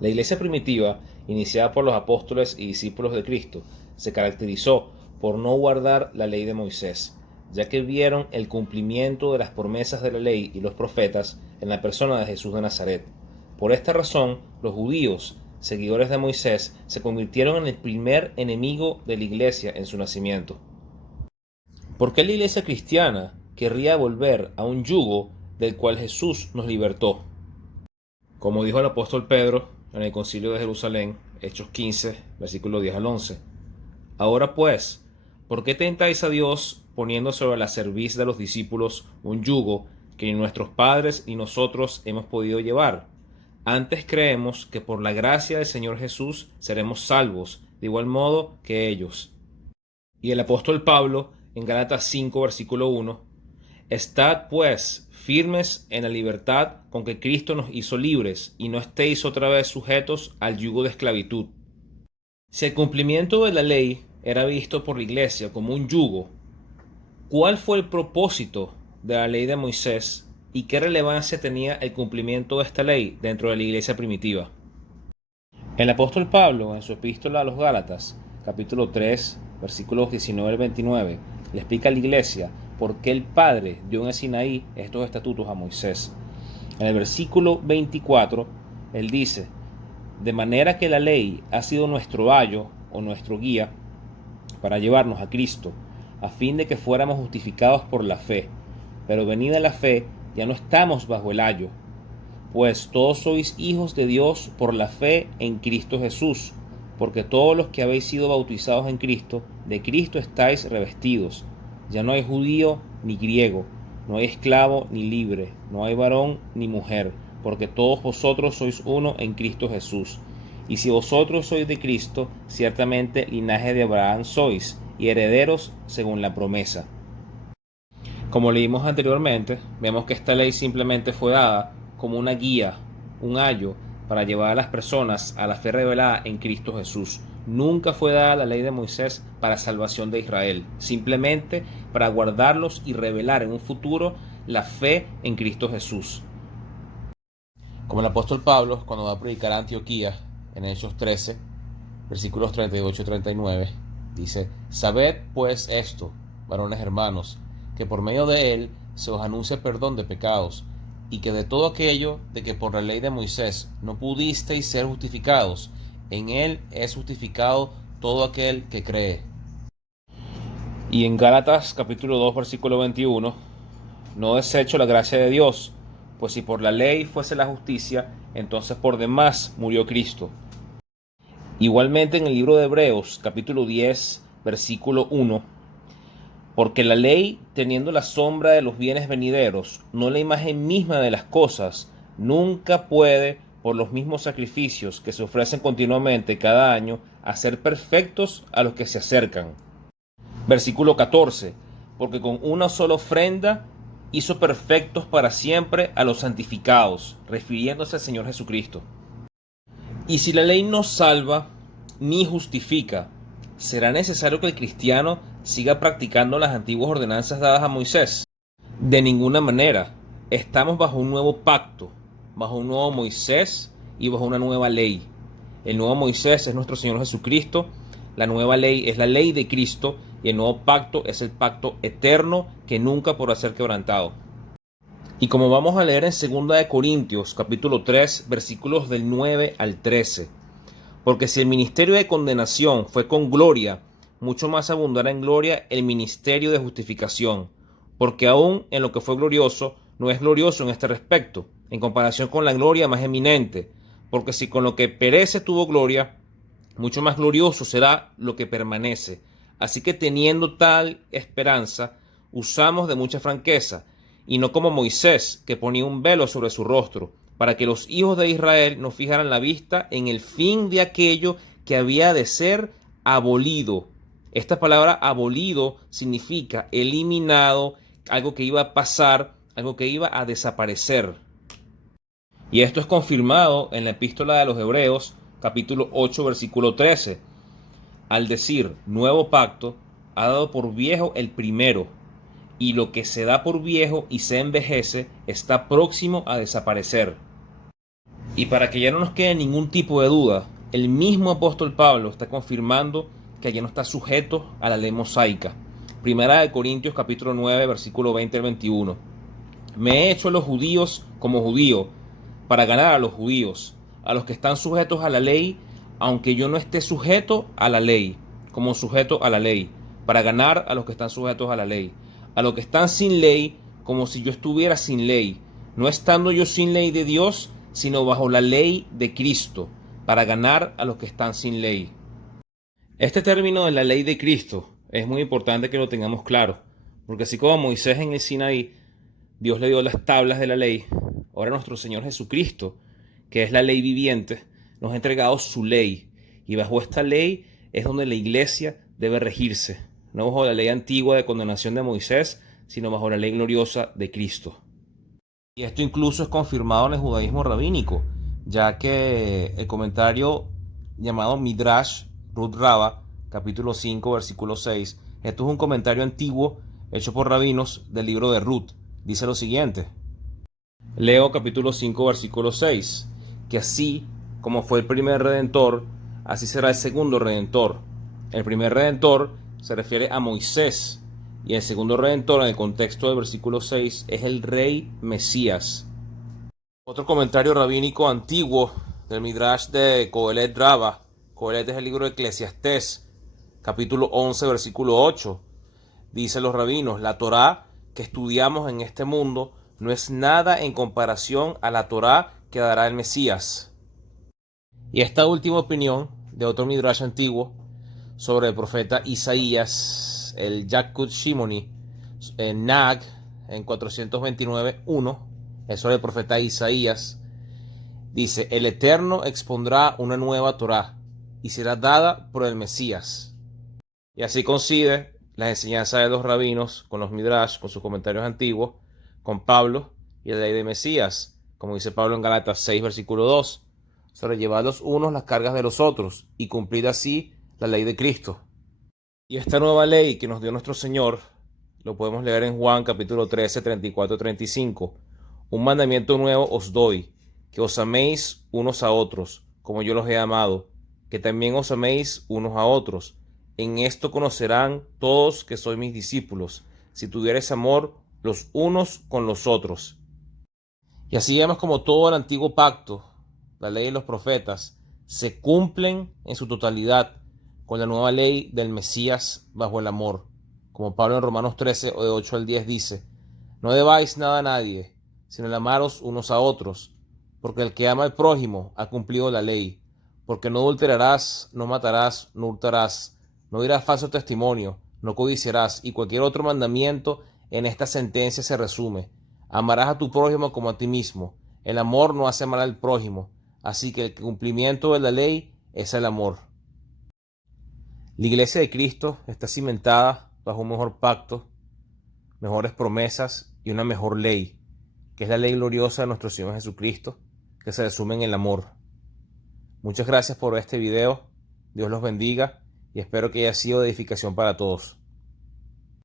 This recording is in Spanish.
La iglesia primitiva, iniciada por los apóstoles y discípulos de Cristo, se caracterizó por no guardar la ley de Moisés, ya que vieron el cumplimiento de las promesas de la ley y los profetas en la persona de Jesús de Nazaret. Por esta razón, los judíos, seguidores de Moisés, se convirtieron en el primer enemigo de la iglesia en su nacimiento. ¿Por qué la iglesia cristiana querría volver a un yugo del cual Jesús nos libertó? Como dijo el apóstol Pedro en el concilio de Jerusalén, Hechos 15, versículos 10 al 11. Ahora pues, ¿por qué tentáis a Dios poniendo sobre la cerviz de los discípulos un yugo que ni nuestros padres ni nosotros hemos podido llevar? Antes creemos que por la gracia del Señor Jesús seremos salvos, de igual modo que ellos. Y el apóstol Pablo, en Gálatas 5, versículo 1, Estad pues firmes en la libertad con que Cristo nos hizo libres, y no estéis otra vez sujetos al yugo de esclavitud. Si el cumplimiento de la ley era visto por la iglesia como un yugo, ¿cuál fue el propósito de la ley de Moisés y qué relevancia tenía el cumplimiento de esta ley dentro de la iglesia primitiva? El apóstol Pablo, en su epístola a los Gálatas, capítulo 3, versículos 19 al 29, le explica a la iglesia por qué el Padre dio en el Sinaí estos estatutos a Moisés. En el versículo 24, él dice: de manera que la ley ha sido nuestro ayo o nuestro guía para llevarnos a Cristo, a fin de que fuéramos justificados por la fe. Pero venida la fe, ya no estamos bajo el ayo, pues todos sois hijos de Dios por la fe en Cristo Jesús, porque todos los que habéis sido bautizados en Cristo, de Cristo estáis revestidos. Ya no hay judío ni griego, no hay esclavo ni libre, no hay varón ni mujer, porque todos vosotros sois uno en Cristo Jesús. Y si vosotros sois de Cristo, ciertamente linaje de Abraham sois, y herederos según la promesa. Como leímos anteriormente, vemos que esta ley simplemente fue dada como una guía, un ayo, para llevar a las personas a la fe revelada en Cristo Jesús. Nunca fue dada la ley de Moisés para salvación de Israel, simplemente para guardarlos y revelar en un futuro la fe en Cristo Jesús. Como el apóstol Pablo, cuando va a predicar a Antioquía, en Hechos 13, versículos 38 y 39, dice: Sabed pues esto, varones hermanos, que por medio de él se os anuncia perdón de pecados, y que de todo aquello de que por la ley de Moisés no pudisteis ser justificados, en él es justificado todo aquel que cree. Y en Gálatas capítulo 2 versículo 21, no desecho la gracia de Dios, pues si por la ley fuese la justicia, entonces por demás murió Cristo. Igualmente en el libro de Hebreos capítulo 10 versículo 1, porque la ley, teniendo la sombra de los bienes venideros, no la imagen misma de las cosas, nunca puede, por los mismos sacrificios que se ofrecen continuamente cada año, hacer perfectos a los que se acercan. Versículo 14, porque con una sola ofrenda hizo perfectos para siempre a los santificados, refiriéndose al Señor Jesucristo. Y si la ley no salva ni justifica, ¿será necesario que el cristiano siga practicando las antiguas ordenanzas dadas a Moisés? De ninguna manera. Estamos bajo un nuevo pacto, bajo un nuevo Moisés y bajo una nueva ley. El nuevo Moisés es nuestro Señor Jesucristo, la nueva ley es la ley de Cristo y el nuevo pacto es el pacto eterno que nunca podrá ser quebrantado. Y como vamos a leer en 2 Corintios capítulo 3 versículos del 9 al 13, porque si el ministerio de condenación fue con gloria, mucho más abundará en gloria el ministerio de justificación, porque aún en lo que fue glorioso, no es glorioso en este respecto, en comparación con la gloria más eminente, porque si con lo que perece tuvo gloria, mucho más glorioso será lo que permanece. Así que teniendo tal esperanza, usamos de mucha franqueza, y no como Moisés, que ponía un velo sobre su rostro, para que los hijos de Israel no fijaran la vista en el fin de aquello que había de ser abolido. Esta palabra abolido significa eliminado, algo que iba a pasar, algo que iba a desaparecer. Y esto es confirmado en la epístola de los Hebreos, capítulo 8, versículo 13. Al decir nuevo pacto, ha dado por viejo el primero, y lo que se da por viejo y se envejece está próximo a desaparecer. Y para que ya no nos quede ningún tipo de duda, el mismo apóstol Pablo está confirmando que ya no está sujeto a la ley mosaica. Primera de Corintios capítulo 9, versículo 20 al 21. Me he hecho a los judíos como judío, para ganar a los judíos, a los que están sujetos a la ley, aunque yo no esté sujeto a la ley, como sujeto a la ley, para ganar a los que están sujetos a la ley, a los que están sin ley, como si yo estuviera sin ley, no estando yo sin ley de Dios, sino bajo la ley de Cristo, para ganar a los que están sin ley. Este término de la ley de Cristo es muy importante que lo tengamos claro, porque así como Moisés en el Sinaí, Dios le dio las tablas de la ley, ahora nuestro Señor Jesucristo, que es la ley viviente, nos ha entregado su ley, y bajo esta ley es donde la iglesia debe regirse, no bajo la ley antigua de condenación de Moisés, sino bajo la ley gloriosa de Cristo. Y esto incluso es confirmado en el judaísmo rabínico, ya que el comentario llamado Midrash Ruth Rabba, capítulo 5, versículo 6, esto es un comentario antiguo hecho por rabinos del libro de Ruth. Dice lo siguiente: leo capítulo 5, versículo 6, que así como fue el primer redentor, así será el segundo redentor. El primer redentor se refiere a Moisés, y el segundo redentor en el contexto del versículo 6 es el rey Mesías. Otro comentario rabínico antiguo del Midrash de Kohelet Rabba. Kohelet es el libro de Eclesiastés, capítulo 11, versículo 8. Dice los rabinos: la Torá que estudiamos en este mundo no es nada en comparación a la Torá que dará el Mesías. Y esta última opinión de otro Midrash antiguo sobre el profeta Isaías, el Yalkut Shimoni, en Nag, en 429.1, es sobre el profeta Isaías, dice: el Eterno expondrá una nueva Torá y será dada por el Mesías. Y así coincide las enseñanzas de los rabinos con los Midrash, con sus comentarios antiguos, con Pablo y la ley de Mesías, como dice Pablo en Gálatas 6, versículo 2, sobrellevad los unos las cargas de los otros y cumplid así la ley de Cristo. Y esta nueva ley que nos dio nuestro Señor, lo podemos leer en Juan capítulo 13, 34, 35. Un mandamiento nuevo os doy, que os améis unos a otros, como yo los he amado, que también os améis unos a otros. En esto conocerán todos que sois mis discípulos, si tuviereis amor los unos con los otros. Y así vemos como todo el antiguo pacto, la ley y los profetas, se cumplen en su totalidad con la nueva ley del Mesías bajo el amor. Como Pablo en Romanos 13, de 8 al 10 dice: no debáis nada a nadie, sino el amaros unos a otros, porque el que ama al prójimo ha cumplido la ley. Porque no adulterarás, no matarás, no hurtarás, no dirás falso testimonio, no codiciarás, y cualquier otro mandamiento en esta sentencia se resume: amarás a tu prójimo como a ti mismo. El amor no hace mal al prójimo, así que el cumplimiento de la ley es el amor. La iglesia de Cristo está cimentada bajo un mejor pacto, mejores promesas y una mejor ley, que es la ley gloriosa de nuestro Señor Jesucristo, que se resume en el amor. Muchas gracias por ver este video. Dios los bendiga y espero que haya sido de edificación para todos.